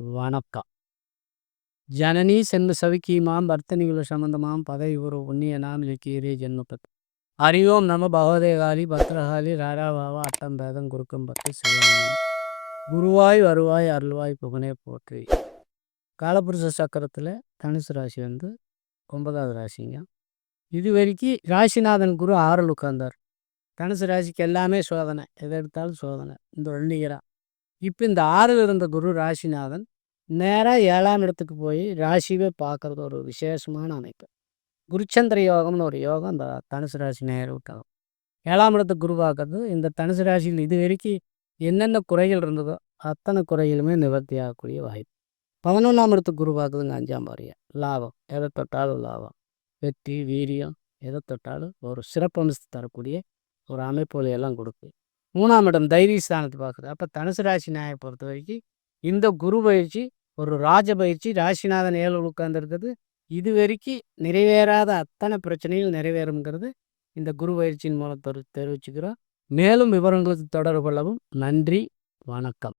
வணக்கம். ஜனனி சென்ம சவிக்கிமாம் வர்த்தனிகுல சம்பந்தமாம் பதவி ஒரு புண்ணியனாம் இலக்கியரே ஜென்மபத் ஹரியோம் நம பகவதேகாலி பத்ரகாளி ராராவாவா அட்டம் பேதம் குறுக்கம் பத்து சிவானி குருவாய் வருவாய் அருள்வாய் புகனே போற்றி. காலபுருஷ சக்கரத்தில் தனுசு ராசி 9வது ராசிங்க. இது வரைக்கும் ராசிநாதன் குரு 6ல் உட்கார்ந்தார். தனுசு ராசிக்கு எல்லாமே சோதனை, எதை எடுத்தாலும் சோதனை. இந்த 1 இயரா இப்போ இந்த 6ல் இருந்த குரு ராசிநாதன் நேராக 7ஆம் இடத்துக்கு போய் ராசிவே பார்க்கறது ஒரு விசேஷமான அமைப்பு. குருச்சந்திர யோகம்னு ஒரு யோகம் இந்த தனுசு ராசி நேருக்கு. 7ஆம் இடத்துக்கு குரு பார்க்கறது இந்த தனுசு ராசியில் இது வரைக்கும் என்னென்ன குறைகள் இருந்ததோ அத்தனை குறைகளுமே நிவர்த்தி ஆகக்கூடிய வாய்ப்பு. 11ஆம் இடத்துக்கு குரு பார்க்குதுங்க 5ஆம் பாரியா. லாபம், எதை தொட்டாலும் லாபம், வெற்றி, வீரியம், எதை தொட்டாலும் ஒரு சிறப்பம்சத்தை தரக்கூடிய ஒரு அமைப்புகளை எல்லாம் கொடுக்குது. 3ஆம் இடம் தைரியஸ்தானத்தை பார்க்குது. அப்போ தனுசு ராசி நாயை பொறுத்த வரைக்கும் இந்த குரு பயிற்சி ஒரு ராஜ பயிற்சி. ராசிநாதன் 7 உட்கார்ந்துருக்கிறது இது வரைக்கும் நிறைவேறாத அத்தனை பிரச்சனைகள் நிறைவேறுங்கிறது இந்த குரு பயிற்சியின் மூலம் தெரிவிச்சுக்கிறோம். மேலும் விவரங்களுக்கு தொடர்பு கொள்ளவும். நன்றி, வணக்கம்.